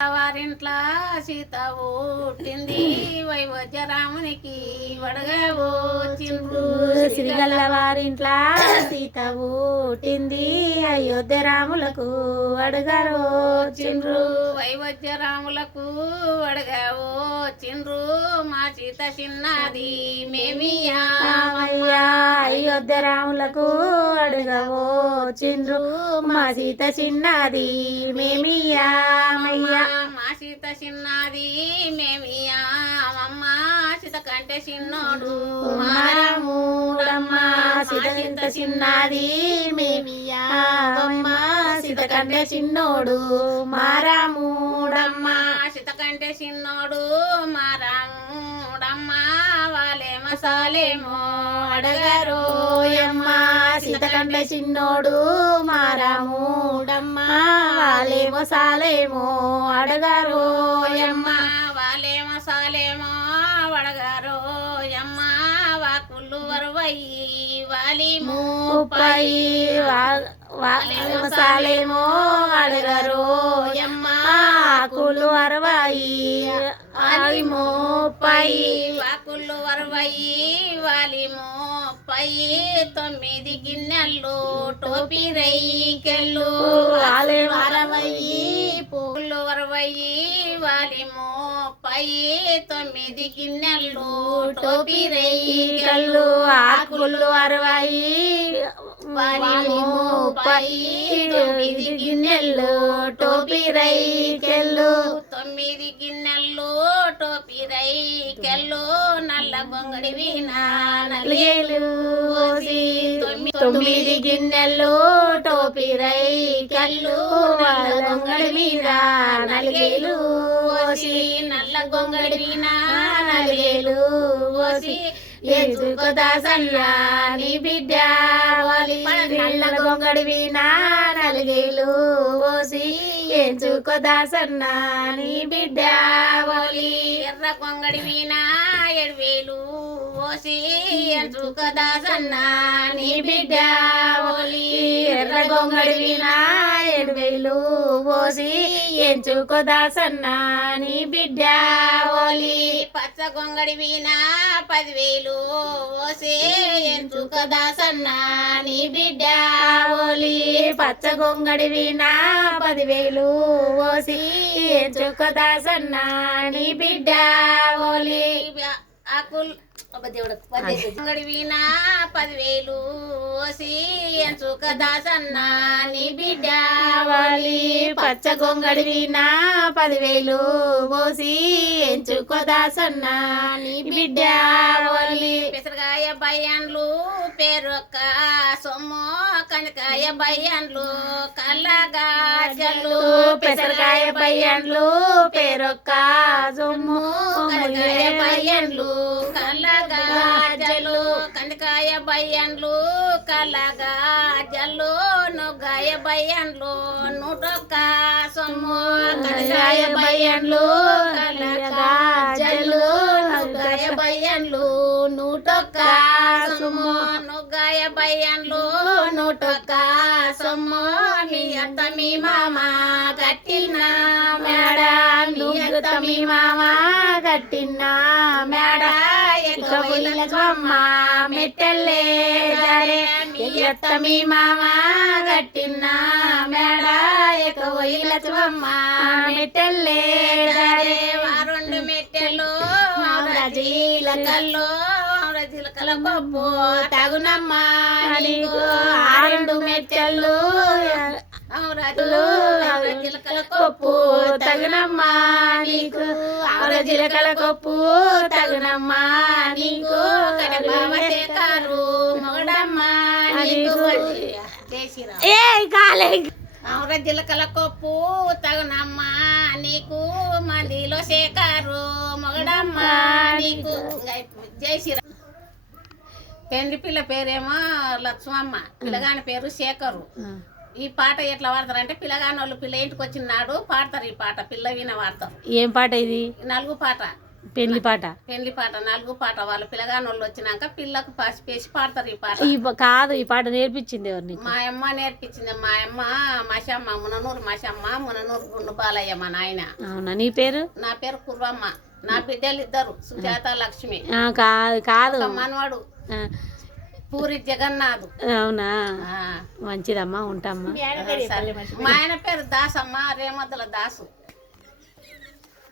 estaba వారింట్ల Sita పుట్టింది. వైవజ్యరామునికి వడగా వచ్చిండ్రు సిరిగల్ల వారింట్ల సీత పుట్టింది. అయోధ్య రాములకు అడుగారు వచ్చిండ్రు వైవజ్యరాములకు వడగా వచ్చిండ్రు మా సీత చిన్నది మేమియా అయోధ్య రాములకు అడుగవో చిండ్రు మా సీత చిన్నది మేమియామయ్యా సీత చిన్నది మేమియా అమ్మ సీత కంటే చిన్నోడు. మారమూడమ్మ సీత ఇంత చిన్నది మేమియామమ్మ సీత కంటే చిన్నోడు. మారమూడమ్మ సీత కంటే చిన్నోడు. మారాముడమ్మ వాళ్ళే మసాలేమో అడగరు ఓయమ్మ సీత కంటే చిన్నోడు మారమూడమ్మ వాళ్ళేమో సాలేమో అడగారు ఓయమ్మ. వాళ్ళే మసాలేమో అడగరు అమ్మ. వాకుళ్ళు వరవయ్యి వాలి ముప్పై సాలేమో అడగరు ఓయమ్మ. ఆకులు అరవై అది ముప్పై వాకుళ్ళు వరవయ్యి వాలి ముప్పై తొమ్మిది గిన్నెలు టోపీ రైకెళ్ళు వాళ్ళేమో అరవై పూలు వరవయ్యి వాలి ముప్పై తొమ్మిది గిన్నెలు టోపీ రైకెళ్ళు కళ్ళు. ఆకులు అరవై వారి ముప్పై తొమ్మిది గిన్నెలు టోపీ రైకెళ్ళు తొమ్మిది గిన్నెలు టోపీ రైకెళ్ళు నల్ల గొంగడి వీణా నలిగేలు తొమ్మిది గిన్నెలు టోపీ రైకెళ్ళు నల్ల గొంగడి మీద నలిగేలు పోసి నల్ల గొంగడి వీణా నలిగేలు పోసి. ఎంచుకోదా సన్నా నీ బిడ్డ. నల్ల గొంగడి వీణా నలిగేలు పోసి ఎంచుకోదా సన్నా నీ బిడ్డ. ఎర్ర గొంగడి వీణా ఏడు వేలు ఓసి ఎంచుకదా సన్నా నీ బిడ్డ ఓలి ఎర్ర గొంగడి వినాయడు ఏడు వేలు పోసి ఎంచుకోదా సన్నా నీ బిడ్డ ఓలి పచ్చ గొంగడి వినా పదివేలు ఓసి ఎంచుకోదా సన్నా నీ బిడ్డ ఓలి పచ్చ గొంగడి వినా పదివేలు పోసి ఎంచుకోదా సన్నా నీ బిడ్డ ఓలి అకుల్ గొంగడి వీణా పదివేలు ఓసి ఎంచుకదా సన్నా నీ బిడ్డ కావాలి పచ్చ గొంగడి వీణా పదివేలు పోసి ఎంచుకోదా సన్నా నీ బిడ్డ ఓలి పెసరకాయ బయ్యాన్లు పేరొక్క సొమ్ము కనకాయ బయ్యాన్లు కల్లగాజలు పెసరకాయ పయ్యండ్లు పేరొక్క బయ్యండ్లు కనకాయ బయ్యాన్లు కల్లగాజలు కందికాయ బయ్యాన్లు కల్లగాజలు నుగ్గాయ బయ్యాన్లు నూటొక్క సొమ్ము కనకాయ పయ్యండ్లు కలగాజలు నుగ్గాయ బయ్యండ్లు నూటొక్క సొమ్ము నుగ్గాయ బయ్యండ్లు నూటొక్క సొమ్ము మీ అత్త మీ మామ కట్టిన మేడ నువ్వుత మీ మామ కట్టిన మేడ. ఇక పుల్లమ్మ మెట్టెల్లే జారే ఎత్త మీ మామ కట్టిన మేడ. ఇక వైలమ్మ మెట్టెల్లే జారే. రెండు మెట్టెలు జీల జీలకల పప్పు తగునమ్మ నీకు ఆరెండు మెట్టెళ్ళు జీలకల కొప్పు తగునమ్మ నీకు ఆర జీలకల కొప్పు తగునమ్మ నీకు శేఖరు మొగడమ్మ నీకు ఏ కాలే. ఆవుర జీలకల కొప్పు తగునమ్మ నీకు మందిలో శేఖరు మొగడమ్మ నీకు జై శ్రీరామ్. పెండ్లి పిల్ల పేరేమో లక్ష్మమ్మ పిల్లగాని పేరు శేఖరు. ఈ పాట ఎట్లా పాడతారు అంటే పిల్లగాని వాళ్ళు పిల్ల ఇంటికి వచ్చినాడు పాడతారు ఈ పాట పిల్ల విన పాడతారు ఏం పాట ఇది? నలుగు పాట. పెళ్ళి పాట. పెళ్ళి పాట నాలుగు పాట. వాళ్ళ పిల్లగాని వాళ్ళు వచ్చినాక పిల్లకు పసిపేసి పాడతారు ఈ పాట. ఈ కాదు ఈ పాట నేర్పించింది ఎవరు నీకు? మా అమ్మ నేర్పించింది మా అమ్మ మషమ్మ ముననూరు మషమ్మ ముననూరు గుండు బాలయ్య మా నాయన. అవునా? నీ పేరు? నా పేరు కుర్రమ్మ. నా బిడ్డలు ఇద్దరు సుజాత లక్ష్మి. కాదు. కాదు మనవాడు. పూరి జగన్నాథ్. అవునా. మంచిదమ్మా ఉంటామ్మా. మా ఆయన పేరు దాసమ్మ రేమద్దుల దాసు.